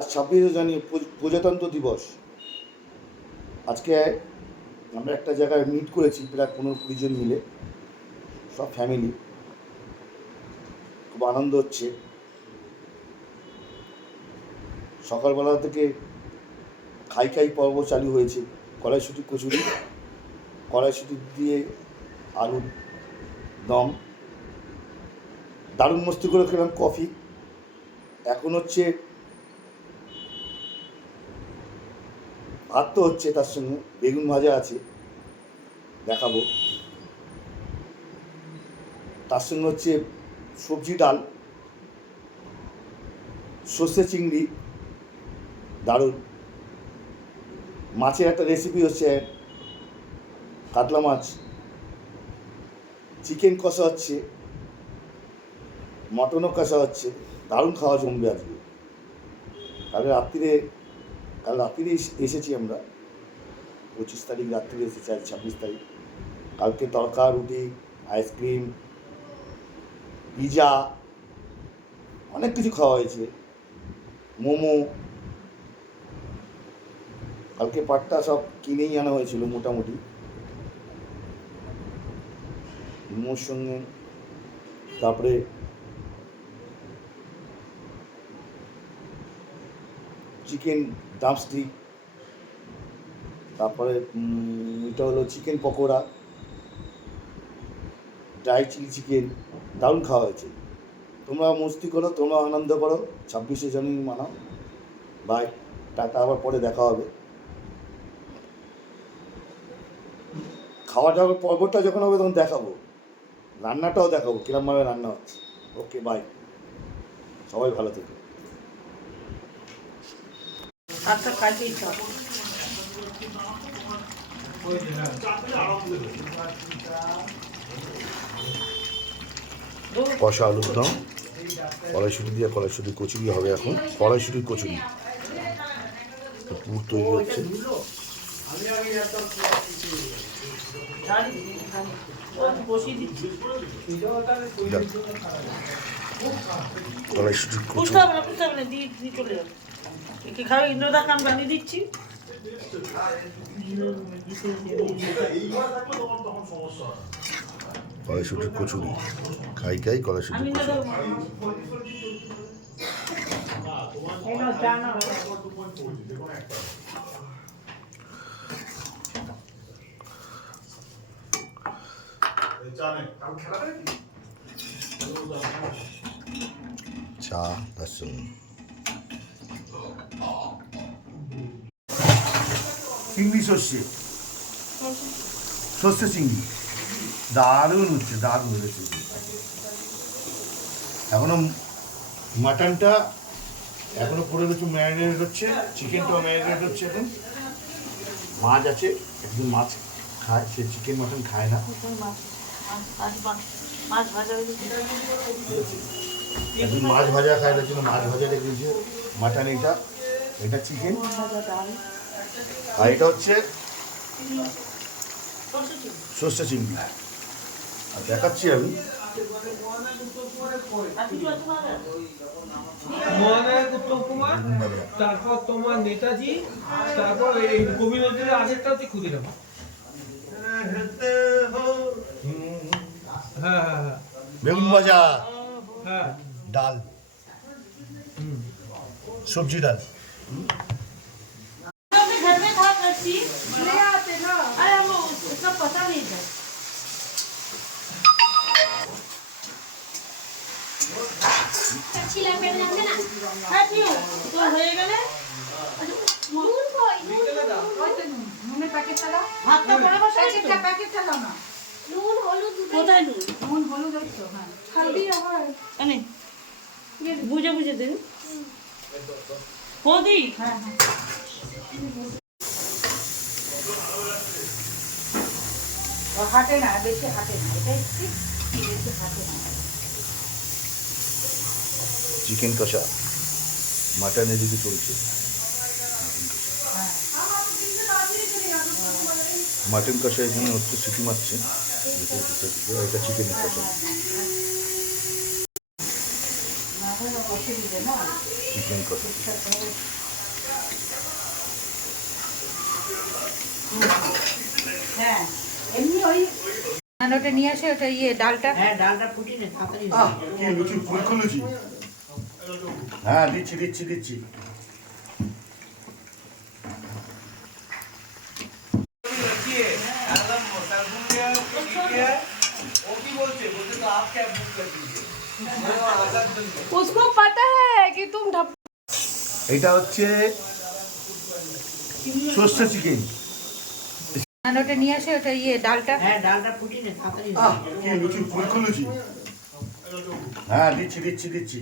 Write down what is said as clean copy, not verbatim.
26 জানুয়ারি প্রজাতন্ত্র দিবস। আজকে আমরা একটা জায়গায় মিট করেছি, প্রায় 15-20 জন মিলে, সব ফ্যামিলি। খুব আনন্দ হচ্ছে। সকালবেলা থেকে খাই খাই পর্ব চালু হয়েছে। কড়াইশুঁটি কচুরি, কড়াইশুঁটি দিয়ে আলুর দম, দারুণ মস্তি করে খেলাম। কফি। এখন হচ্ছে ভাত তো হচ্ছে, তার সঙ্গে বেগুন ভাজা আছে, দেখাবো। তার সঙ্গে হচ্ছে সবজি ডাল, সর্ষে চিংড়ি, দারুণ। মাছের একটা রেসিপি হচ্ছে কাতলা মাছ, চিকেন কষা হচ্ছে, মটনও কষা হচ্ছে। দারুণ খাওয়া জমবে আজকে। কাল রাত্রিরে এসেছি আমরা, 25 তারিখ রাত্রিরে এসেছি, আজ 26 তারিখ। কালকে তড়কা, রুটি, আইসক্রিম, পিজা, অনেক কিছু খাওয়া হয়েছে, মোমো। কালকে পাটটা সব কিনেই আনা হয়েছিল মোটামুটি। মোমোর সঙ্গে তারপরে চিকেন ড্রামস্টিক, তারপরে এটা হলো chicken pakora, dry chilli chicken. দারুণ খাওয়া হয়েছে। তোমরা মস্তি করো, তোমরা আনন্দ করো, 26শে জানুয়ারি মানাও। বাই, টাটা, আবার পরে দেখা হবে। খাওয়া দাওয়ার পর্বটা যখন হবে তখন দেখাবো, রান্নাটাও দেখাবো কিরমভাবে রান্না হচ্ছে। ওকে, বাই, সবাই ভালো থেকো। কষা আলুর দম, কড়াইশুঁটি দিয়ে কড়াইশুঁটি কচুরি হবে এখন। কড়াইশুঁটির কচুরি পুর তৈরি হচ্ছে। কড়াইশুঁটির কচুরি কড়াইশুঁটির কচুরি, খাই খাই কড়াইশুঁটির কচুরি। চা, তার সঙ্গে চিংড়ি, সর্ষে চিংড়ি, দারুণ হচ্ছে, দারুণ রেসিপি। এখনো মাটনটা এখনো পরে কিছু ম্যারিনেট হচ্ছে, চিকেনটাও ম্যারিনেট হচ্ছে। এখন মাছ আছে, একদিন মাছ খায়, সে চিকেন মাটন খায় না। একদিন মাছ ভাজা খায়, তার জন্য মাছ ভাজা রেখেছে। মাটন এটা চিকেন, আর এটা হচ্ছে সর্ষে চিংড়ি। আর দেখাচ্ছি আমি, উত্তম কুমার, তারপর তোমার নেতাজি, তারপর এই কবি নজরুলের আগেরটা হচ্ছে ক্ষুদিরাম। হ্যাঁ, বেগুন ভাজা, হ্যাঁ, ডাল, সবজি ডাল। বুঝে বুঝে দিন বৌদি। হ্যাঁ, হাঁটে না, বেশি হাঁটে না, এটাই বেশি হাঁটে না। চিকেন কষা, মাটন এদিকে চলছে। মাটন কষা এখানে হচ্ছে, সিটি মারছে। এটা চিকেনের কষা। কষে দিবে না চিকেন কষা। হ্যাঁ এমনি ওই ওটা নিয়ে আসে ওটা ডালটা হ্যাঁ ডালটা ফুটিয়ে নে তাড়াতাড়ি কি লুচি ফুলকো লুচি। হ্যাঁ দিচ্ছি দিচ্ছি দিচ্ছি। उसको पता है कि तुम ढप এটা হচ্ছে সর্ষে চিকেন। ওটা নিয়ে আসে ওটা ডালটা হ্যাঁ ডালটা ফুটিয়ে নে তাড়াতাড়ি কি লুচি ফুলকো লুচি। হ্যাঁ দিচ্ছি দিচ্ছি দিচ্ছি।